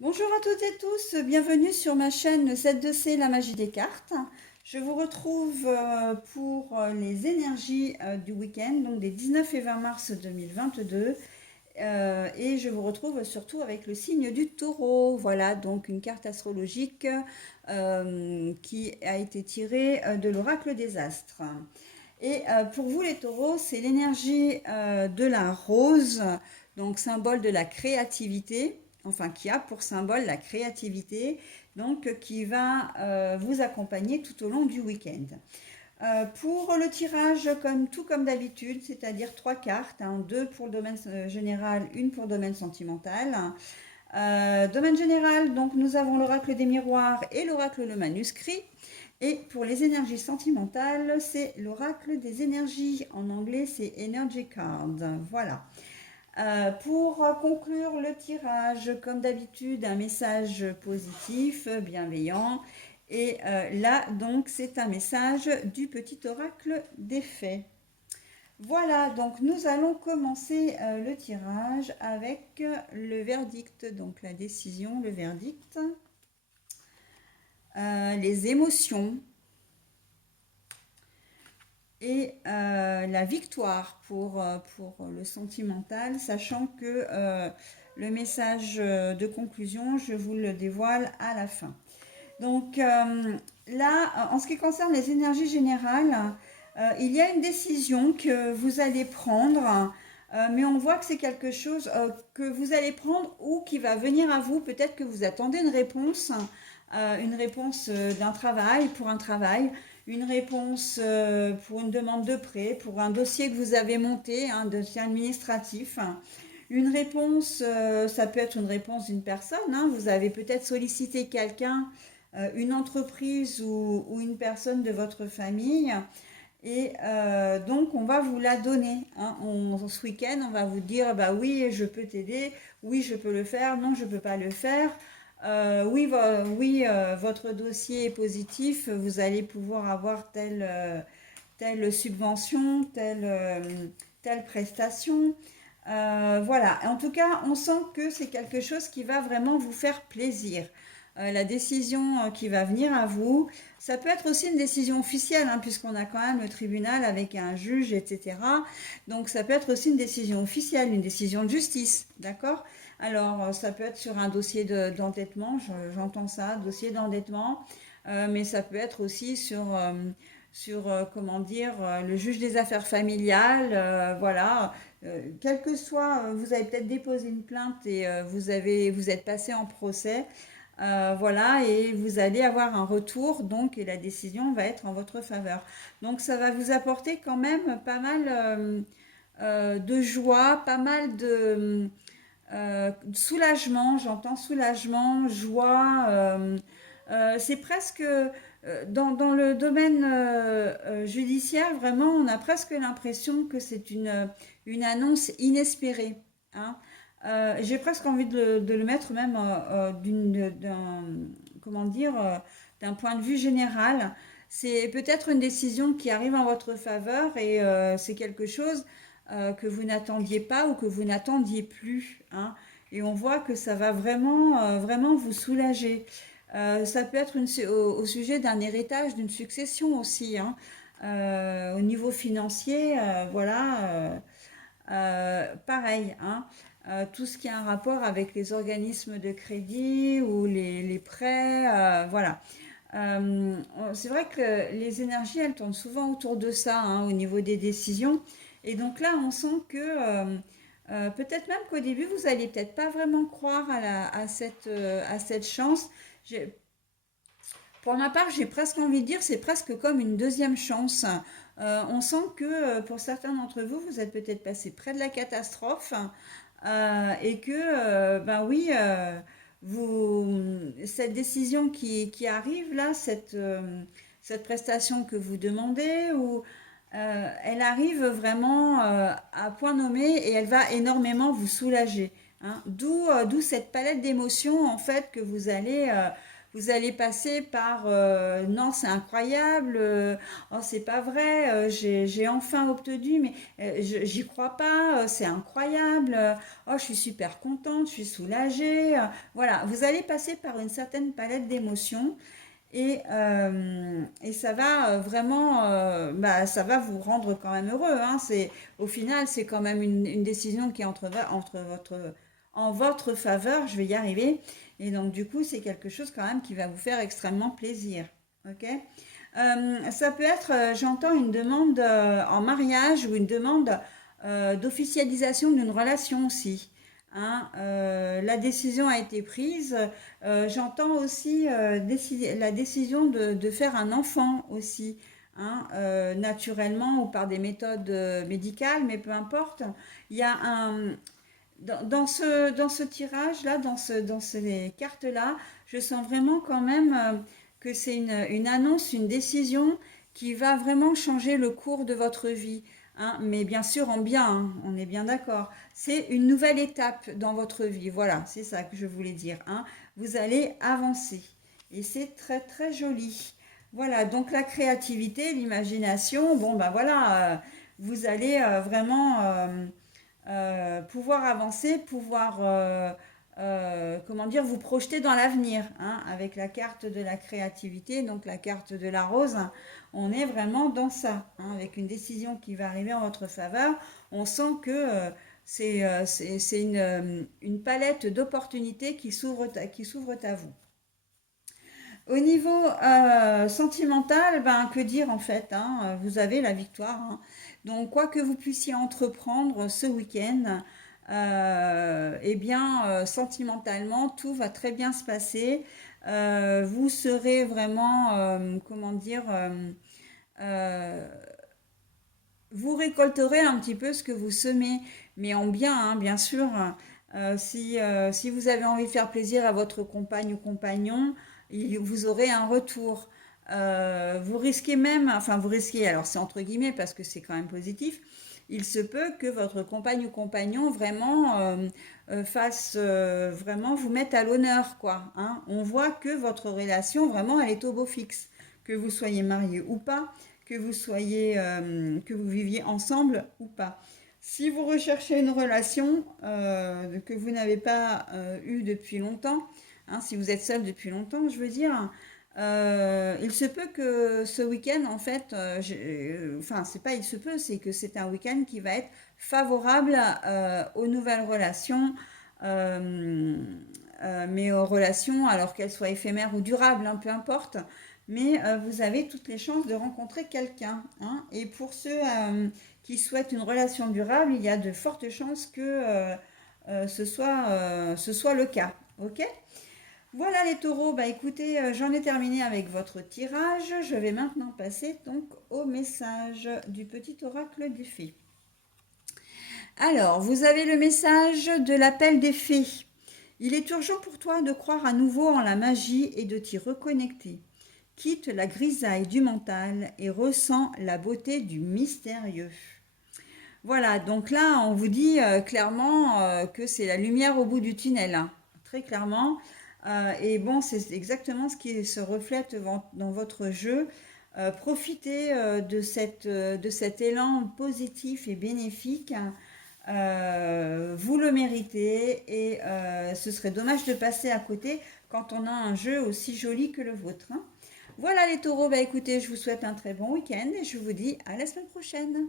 Bonjour à toutes et tous, bienvenue sur ma chaîne Z2C, la magie des cartes. Je vous retrouve pour les énergies du week-end, donc des 19 et 20 mars 2022. Et je vous retrouve surtout avec le signe du taureau. Voilà, donc une carte astrologique qui a été tirée de l'oracle des astres. Et pour vous les taureaux, c'est l'énergie de la rose, donc symbole de la créativité, enfin qui a pour symbole la créativité, donc qui va vous accompagner tout au long du week-end. Pour le tirage, tout comme d'habitude, c'est-à-dire trois cartes, hein, deux pour le domaine général, une pour le domaine sentimental. Domaine général, donc nous avons l'oracle des miroirs et l'oracle le manuscrit. Et pour les énergies sentimentales, c'est l'oracle des énergies. En anglais, c'est Energy Card. Voilà. Pour conclure le tirage, comme d'habitude, un message positif, bienveillant. Et là, donc, c'est un message du petit oracle des faits. Voilà, donc nous allons commencer le tirage avec le verdict, donc la décision, le verdict, les émotions et la victoire pour le sentimental, sachant que le message de conclusion, je vous le dévoile à la fin. Donc là, en ce qui concerne les énergies générales, il y a une décision que vous allez prendre, mais on voit que c'est quelque chose que vous allez prendre ou qui va venir à vous. Peut-être que vous attendez une réponse d'un travail, pour un travail, une réponse pour une demande de prêt, pour un dossier que vous avez monté, un dossier administratif. Une réponse, ça peut être une réponse d'une personne, hein. Vous avez peut-être sollicité quelqu'un, une entreprise ou une personne de votre famille. Et donc, on va vous la donner, hein. Ce week-end, on va vous dire, bah oui, je peux t'aider, oui, je peux le faire, non, je ne peux pas le faire. Oui, votre dossier est positif, vous allez pouvoir avoir telle subvention, telle prestation. Voilà, en tout cas, on sent que c'est quelque chose qui va vraiment vous faire plaisir. La décision qui va venir à vous, ça peut être aussi une décision officielle, hein, puisqu'on a quand même le tribunal avec un juge, etc. Donc ça peut être aussi une décision officielle, une décision de justice, d'accord? Alors ça peut être sur un dossier d'endettement, j'entends ça, dossier d'endettement, mais ça peut être aussi sur comment dire, le juge des affaires familiales, voilà. Quel que soit, vous avez peut-être déposé une plainte et vous êtes passé en procès, voilà, et vous allez avoir un retour, donc, et la décision va être en votre faveur. Donc, ça va vous apporter quand même pas mal de joie, pas mal de soulagement, j'entends soulagement, joie. C'est presque dans le domaine judiciaire, vraiment, on a presque l'impression que c'est une annonce inespérée, hein. J'ai presque envie de le mettre même comment dire, d'un point de vue général. C'est peut-être une décision qui arrive en votre faveur et c'est quelque chose que vous n'attendiez pas ou que vous n'attendiez plus, hein. Et on voit que ça va vraiment vous soulager. Ça peut être au sujet d'un héritage, d'une succession aussi, hein. Au niveau financier, voilà, pareil, hein. Tout ce qui a un rapport avec les organismes de crédit ou les prêts, voilà. C'est vrai que les énergies, elles tournent souvent autour de ça, hein, au niveau des décisions. Et donc là, on sent que peut-être même qu'au début, vous n'allez peut-être pas vraiment croire à cette chance. J'ai- pour ma part, j'ai presque envie de dire, c'est presque comme une deuxième chance. On sent que pour certains d'entre vous, vous êtes peut-être passé près de la catastrophe et que, ben oui, cette décision qui arrive là, cette prestation que vous demandez, elle arrive vraiment à point nommé et elle va énormément vous soulager, hein. D'où cette palette d'émotions en fait Vous allez passer par non, c'est incroyable, oh, c'est pas vrai, j'ai enfin obtenu, mais j'y crois pas, c'est incroyable, oh, je suis super contente, je suis soulagée. Voilà, vous allez passer par une certaine palette d'émotions. Et ça va vraiment, bah, ça va vous rendre quand même heureux, hein. Au final, c'est quand même une décision qui est en votre faveur, je vais y arriver. Et donc, du coup, c'est quelque chose quand même qui va vous faire extrêmement plaisir. Ok? Ça peut être, j'entends une demande en mariage ou une demande d'officialisation d'une relation aussi. Hein. La décision a été prise. J'entends aussi la décision de faire un enfant aussi, hein, naturellement ou par des méthodes médicales, mais peu importe. Il y a un, dans ce tirage-là, dans ces cartes-là, je sens vraiment quand même que c'est une annonce, une décision qui va vraiment changer le cours de votre vie. Hein, mais bien sûr en bien, hein, on est bien d'accord. C'est une nouvelle étape dans votre vie. Voilà, c'est ça que je voulais dire. Hein. Vous allez avancer. Et c'est très très joli. Voilà, donc la créativité, l'imagination, bon ben voilà, vous allez vraiment pouvoir avancer, pouvoir, comment dire, vous projeter dans l'avenir, hein, avec la carte de la créativité, donc la carte de la rose. On est vraiment dans ça, hein, avec une décision qui va arriver en votre faveur. On sent que c'est une palette d'opportunités qui s'ouvre à vous. Au niveau sentimental, ben, que dire en fait, hein, vous avez la victoire. Hein. Donc, quoi que vous puissiez entreprendre ce week-end, eh bien, sentimentalement, tout va très bien se passer. Vous serez vraiment, comment dire, euh, vous récolterez un petit peu ce que vous semez, mais en bien, hein, bien sûr. Si vous avez envie de faire plaisir à votre compagne ou compagnon, vous aurez un retour. Vous risquez même, enfin vous risquez, alors c'est entre guillemets parce que c'est quand même positif, il se peut que votre compagne ou compagnon vraiment fasse vraiment vous mette à l'honneur, quoi. Hein. On voit que votre relation vraiment elle est au beau fixe, que vous soyez marié ou pas, que vous soyez, que vous viviez ensemble ou pas. Si vous recherchez une relation que vous n'avez pas eue depuis longtemps, hein, si vous êtes seul depuis longtemps, je veux dire, il se peut que ce week-end, en fait, enfin, c'est pas il se peut, c'est que c'est un week-end qui va être favorable aux nouvelles relations, euh, mais aux relations, alors qu'elles soient éphémères ou durables, hein, peu importe. Mais vous avez toutes les chances de rencontrer quelqu'un. Hein. Et pour ceux qui souhaitent une relation durable, il y a de fortes chances que ce soit le cas. Ok? Voilà les taureaux, bah écoutez, j'en ai terminé avec votre tirage. Je vais maintenant passer donc au message du petit oracle du fée. Alors, vous avez le message de l'appel des fées. Il est urgent pour toi de croire à nouveau en la magie et de t'y reconnecter. Quitte la grisaille du mental et ressens la beauté du mystérieux. Voilà, donc là, on vous dit clairement que c'est la lumière au bout du tunnel, hein, très clairement. Et bon, c'est exactement ce qui se reflète dans votre jeu. Profitez de cet élan positif et bénéfique. Vous le méritez et ce serait dommage de passer à côté quand on a un jeu aussi joli que le vôtre. Hein. Voilà les taureaux, bah écoutez, je vous souhaite un très bon week-end et je vous dis à la semaine prochaine.